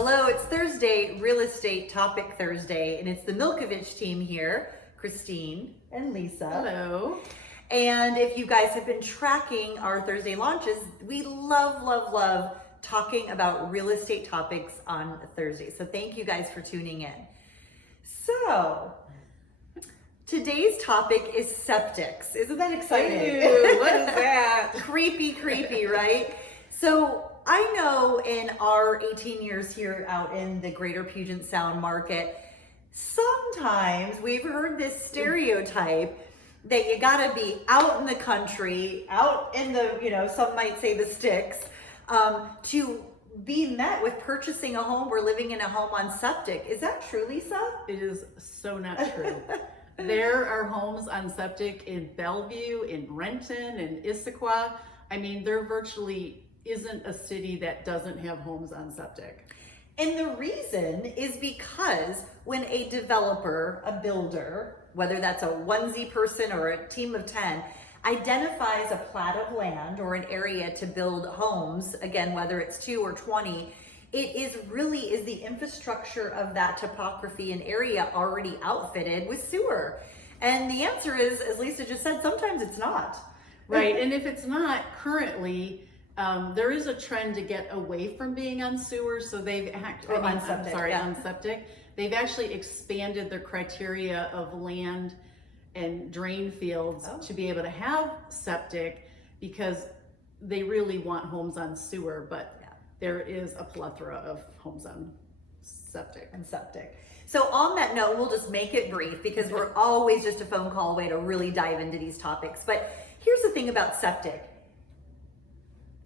Hello, it's Thursday, Real Estate Topic Thursday, and it's the Milkovich team here, Kristine and Lisa. Hello. And if you guys have been tracking our Thursday launches, we love talking about real estate topics on Thursday. So thank you guys for tuning in. So, today's topic is septics. Isn't that exciting? Ew, what is that? creepy, right? So I know in our 18 years here out in the greater Puget Sound market, sometimes we've heard this stereotype that you gotta be out in the country, out in the, some might say the sticks, to be met with purchasing a home or living in a home on septic. Is that true, Lisa? It is so not true. There are homes on septic in Bellevue, in Renton, in Issaquah. I mean, there virtually isn't a city that doesn't have homes on septic. And the reason is because when a developer, a builder, whether that's a onesie person or a team of 10, identifies a plat of land or an area to build homes, again, whether it's 2 or 20, it is the infrastructure of that topography and area already outfitted with sewer. And the answer is, as Lisa just said, sometimes it's not. Right, and if it's not currently, there is a trend to get away from being on sewer, so on septic. They've actually expanded their criteria of land and drain fields to be able to have septic because they really want homes on sewer, but there is a plethora of homes on septic. So on that note, we'll just make it brief because we're always just a phone call away to really dive into these topics. But here's the thing about septic.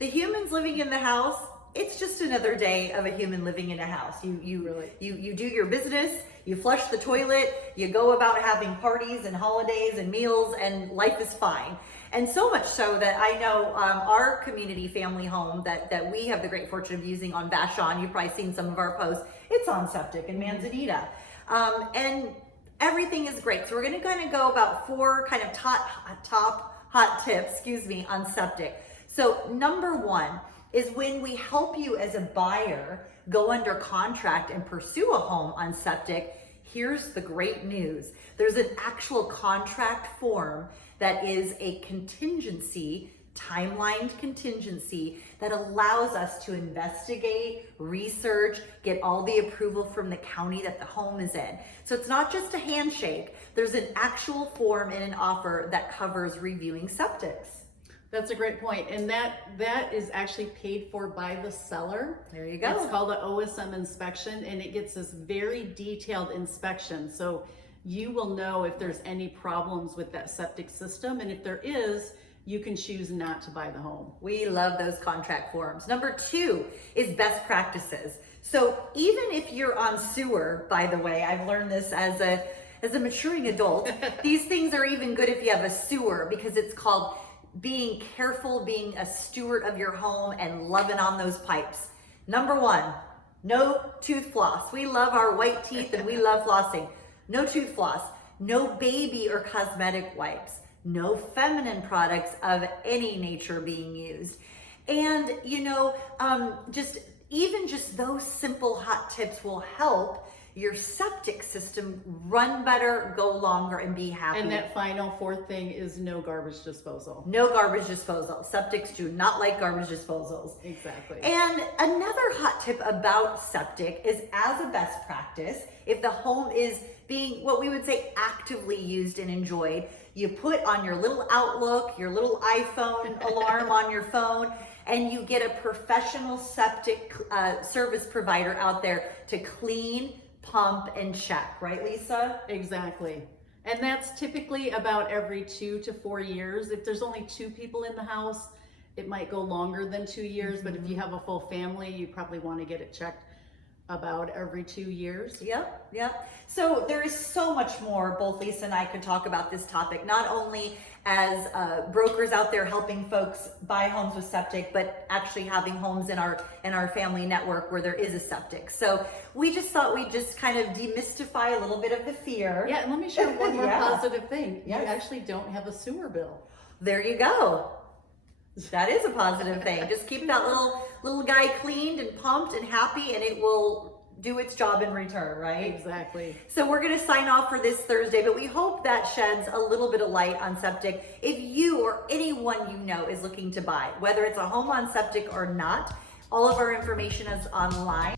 The humans living in the house, it's just another day of a human living in a house. You do your business, you flush the toilet, you go about having parties and holidays and meals, and life is fine. And so much so that I know our community family home that we have the great fortune of using on Vashon, you've probably seen some of our posts, it's on septic in Manzanita. And everything is great. So we're gonna kind of go about 4 kind of top hot tips, on septic. So number 1 is when we help you as a buyer go under contract and pursue a home on septic, here's the great news. There's an actual contract form that is a contingency, timelined contingency, that allows us to investigate, research, get all the approval from the county that the home is in. So it's not just a handshake, there's an actual form and an offer that covers reviewing septics. That's a great point. And that is actually paid for by the seller. There you go. It's called an OSM inspection, and it gets this very detailed inspection. So you will know if there's any problems with that septic system. And if there is, you can choose not to buy the home. We love those contract forms. Number 2 is best practices. So even if you're on sewer, by the way, I've learned this as a maturing adult, these things are even good if you have a sewer, because it's called being careful, being a steward of your home and loving on those pipes. Number 1, no tooth floss. We love our white teeth and we love flossing. No tooth floss, no baby or cosmetic wipes, no feminine products of any nature being used. And just those simple hot tips will help your septic system run better, go longer, and be happy. And that final 4th thing is no garbage disposal. No garbage disposal. Septics do not like garbage disposals. Exactly. And another hot tip about septic is, as a best practice, if the home is being what we would say actively used and enjoyed, you put on your little Outlook, your little iPhone alarm on your phone, and you get a professional septic service provider out there to clean, pump, and check, right, Lisa? Exactly. And that's typically about every 2 to 4 years. If there's only 2 people in the house, it might go longer than 2 years, but if you have a full family, you probably want to get it checked about every 2 years. Yep. So there is so much more both Lisa and I could talk about this topic, not only as brokers out there helping folks buy homes with septic, but actually having homes in our family network where there is a septic. So we just thought we'd just kind of demystify a little bit of the fear. Yeah, and let me share one more Yeah. positive thing. Yes. You actually don't have a sewer bill. There you go. That is a positive thing. Just keep that little guy cleaned and pumped and happy, and it will do its job in return, right? Exactly. So we're going to sign off for this Thursday, but we hope that sheds a little bit of light on Septic. If you or anyone you know is looking to buy, whether it's a home on Septic or not, all of our information is online.